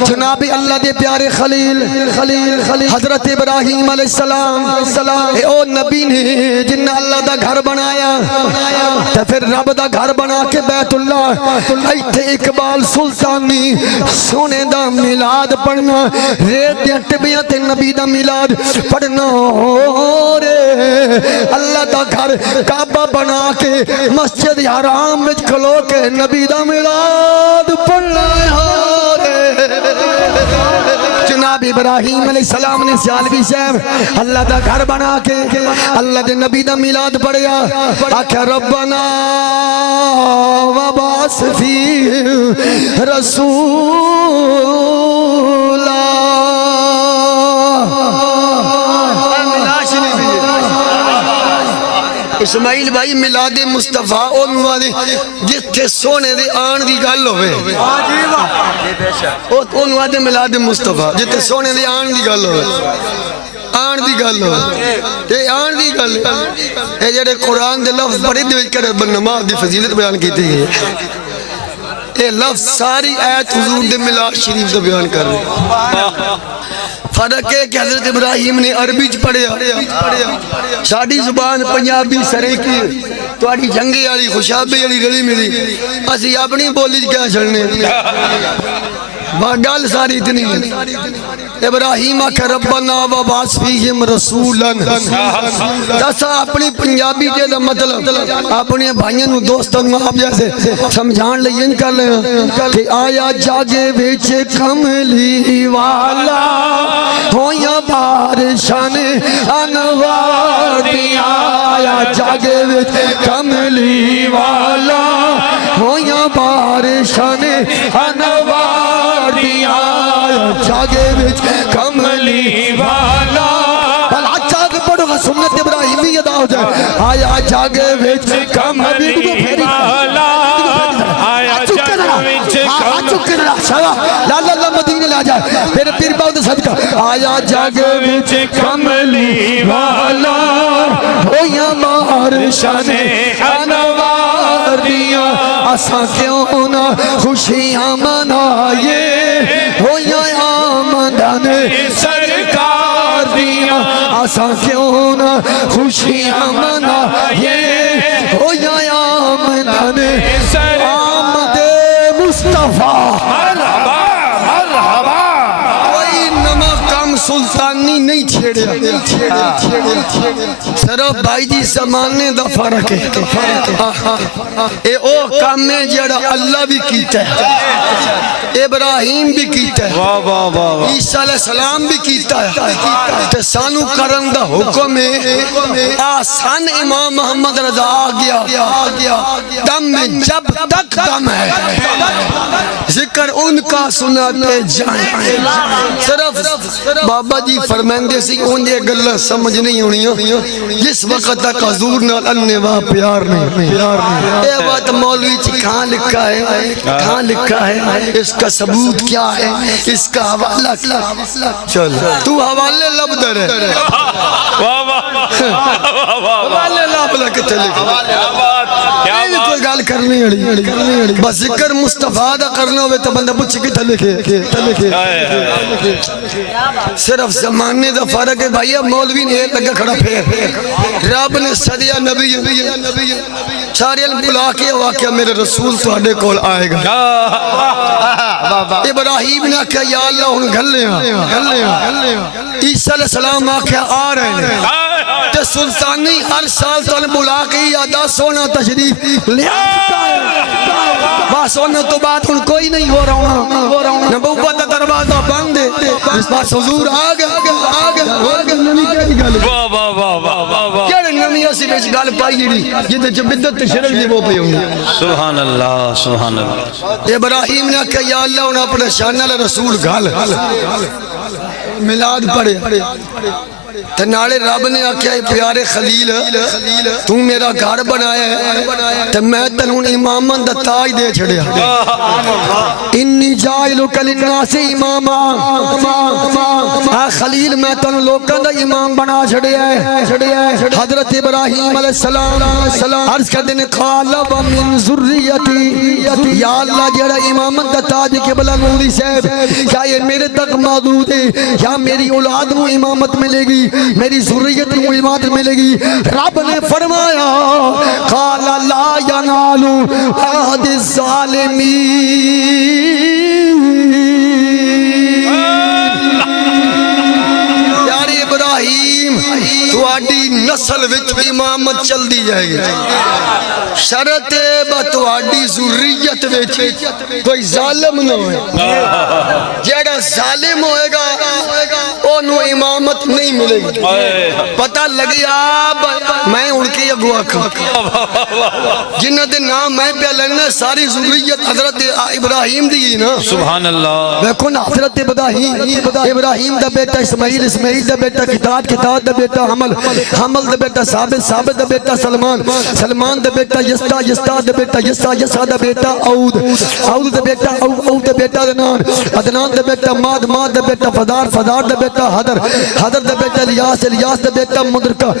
جناب اللہ دے پیارے خلیل حضرت ابراہیم علیہ السلام اے او نبی نے جن اللہ دا گھر بنایا تے پھر رب دا گھر بنا کے بیت اللہ ایتھے اقبال سلطانی سونے دا میلاد پڑھنا ریت دیا ٹبیاں تے نبی دا میلاد پڑھنا اللہ دا گھر کعبہ بنا کے مسجد حرام میں کھلو کے نبی دا میلاد پڑھنا جناب ابراہیم علیہ السلام نے سیالوی صاحب اللہ دا گھر بنا کے اللہ دے نبی دا میلاد پڑھیا آکھا ربنا وبعث فیہم رسولا اسماعیل بھائی میلاد مصطفیٰ انہوں جتھے سونے دے آن دی گل ہوئے انہوں دے میلاد مصطفیٰ جتھے سونے دے آن دی گل ہوئے آن دی گل ہوئے تے آن دی گل اے جڑے قرآن دے لفظ بڑی دے کرے نماز دی فضیلت بیان کی تھی اے لفظ ساری آیت حضور دے میلاد شریف دے بیان کر رہے فرق ہے کہ حضرت ابراہیم نے عربی پڑھیا ساڑھی زبان پنجابی سریکی تو آڑی جنگی آڑی خوشابی آڑی گلی ملی اسی اپنی بولی کیا چھڑنے گال ساری اتنی ابراہیم آکھا ربنا وبعث فیہم رسولا تسا اپنی پنجابی جے دا مطلب اپنے بھائیوں دوستوں آپ جیسے سمجھان لئین کر لیں کہ آیا جاگے ویچ کملی والا ہویا بارشان انوار دیا آیا جاگے ویچ کملی والا ہویا بارشان انوار دیا جاگے وچ کملی والا بھلا جاگ پڑھو گا سنت ابراہیمی ادا ہو جائے آیا جاگے وچ کملی والا آیا جاگے وچ لا لا لا مدینہ لے جائے پھر پیر باؤ دے صدقہ آیا جاگے وچ کملی والا ہویا بارشان انوار دیا اساں کیوں نہ خوشیاں منائے ہویا آمدن سرکار دیا اساں کیوں نہ خوشیاں منائے ہویا آمدن آمد مصطفیٰ کوئی نمک کم سلطانی نہیں چھیڑے صرف بھائی جی زمانے دا فرق ہے اے او کام میں جڑا اللہ بھی کیتا ہے ابراہیم بھی کیتا ہے عیسیٰ علیہ السلام بھی کیتا ہے تے سانو کرن دا حکم ہے آسان امام محمد رضا آگیا دم میں جب تک دم ہے ذکر ان کا سناتے جائیں صرف بابا جی فرمائندے سی انجھے گلہ سمجھ نہیں ہونی جس وقت تک حضور نال انیوہ پیار نہیں اے بات مولوی چی کہاں لکھا ہے اس کا ثبوت کیا ہے اس کا حوالہ کیا چل تو حوالے لب در ہے حوالے لب لکھتے لکھے کوئی گال کرنی اڑی بس ذکر مصطفیٰ دا کرنا ہوئے تو بندہ پوچھ کے لکھے صرف زمانے دا فرق ہے بھائیہ مولوی نے لگا کھڑا پھیر رب نے صدیہ نبی سارے بلا کے واقعہ میرے رسول تو ہڈے کول آئے گا ابراہیم نے کہا یا اللہ ان گھلے ہیں عیسیٰ علیہ السلام آکھا آ رہے ہیں تے سلطانی ہر سال تو بلا کے یادہ سونا تشریف لیا بس ہونے تو بات ان کوئی نہیں ہو رہا نبوت دروازہ بند ہے اس بات حضور آگا نمی کہی گل کیا نمی اسی بیچ گل پائی گی جیتے جو بدت شرک دی وہ پہ ہوں سبحان اللہ سبحان اللہ ابراہیم نے کہا یا اللہ انہیں اپنے شانہ رسول گھال میلاد پڑھے تے نالے رب نے آکھیا اے پیارے خلیل تو میرا گھر بنایا ہے تے میں تنوں امامت دا تاج دے چھڑیا انی جائلک للناس اماما خلیل میں تنوں لوکاں دا امام بنا چھڑیا ہے حضرت ابراہیم علیہ السلام عرض کر دینے قال ومن ذریتی یا اللہ جڑا امامت دا تاج قبلہ نوری صاحب کیا یہ میرے تک محدود ہے یا میری اولاد کو امامت ملے گی میری ذریت کو امامت ملے گی رب نے فرمایا قال لا ینال عہد الظالمین تواڈی نسل وچ امامت چل دی جائے گی شرط بتواڈی ذریت وچ کوئی ظالم نہ ہوئے جیڑا ظالم ہوئے گا انہوں امامت نہیں ملے گی پتہ لگی آپ میں ان کی اگو آکھا جنہ دے نام میں پہ لگنا ساری ذریت حضرت ابراہیم دی نا سبحان اللہ دیکھو نا حضرت ابراہیم دا بیٹا اسماعیل دا بیٹا کتاب دا بیٹا حمل دا بیٹا ثابت دا بیٹا سلمان دا بیٹا یستا دا بیٹا یسا دا بیٹا عود دا بیٹا عدنان دا بیٹا ماد دا بیٹا فدار دا بیٹا حدر دا بیٹا الیاس دا بیٹا مدرکہ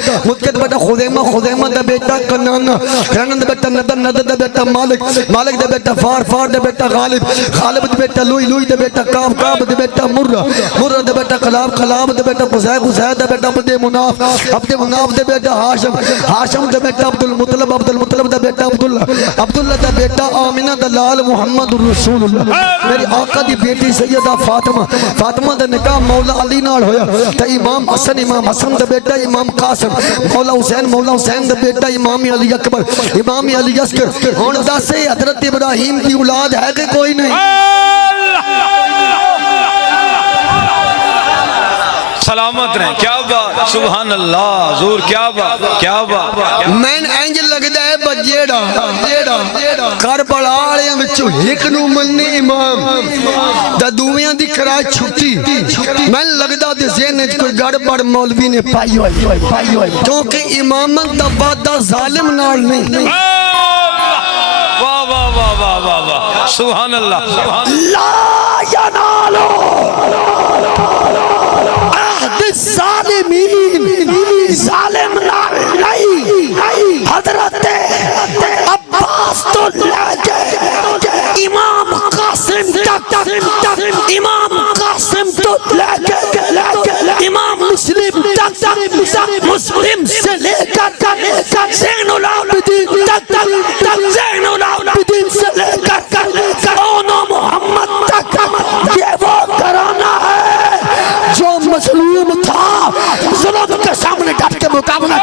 دا بیٹا خزیمہ دا بیٹا کنان دا بیٹا ندر دا بیٹا مالک دا بیٹا فار دا بیٹا غالب دا بیٹا لوئی دا بیٹا کاب دا بیٹا مرہ دا بیٹا قلاب دا بیٹا قزہ دا بیٹا عبد مناف دا بیٹا ہاشم دا بیٹا عبد المطلب دا بیٹا عبداللہ دا بیٹا آمینہ دا لال محمد رسول اللہ میری آقا دی بیٹی سیدہ فاطمہ دا نکاح مولا علی نال ہویا تا امام حسن دا بیٹا امام قاسم مولا حسین دا بیٹا امام علی اکبر امام علی اصغر ہون دا سے حضرت ابراہیم کی اولاد ہے کہ کوئی نہیں سلامت رہیں کیا بات سبحان اللہ حضور کیا بات میں انج لگدا ہے بجیڑا کربلا والے وچوں ایک نو مننے امام دا دوویاں دی کرا چھٹی میں لگدا تے ذہن وچ کوئی گڑبڑ مولوی نے پائی ہوئی کیونکہ امامت دا وعدہ ظالم نال نہیں واہ سبحان اللہ لا ینالو ظالمین ظالم نہیں حضرت عباس تو لے کے امام قاسم تک امام قاسم تو لے کے امام مسلم تک مسلم سے لے کر زین العابدین تک زین العابدین سے لے کر اونو محمد تک یہ وہ گھرانہ ہے جو مظلوم تھا ظلم کے سامنے ڈٹ کے مقابلہ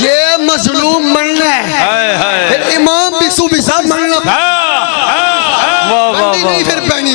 یہ مظلوم مرنا ہے پھر امام بھی صوبی صاحب مرنا پھر پہنی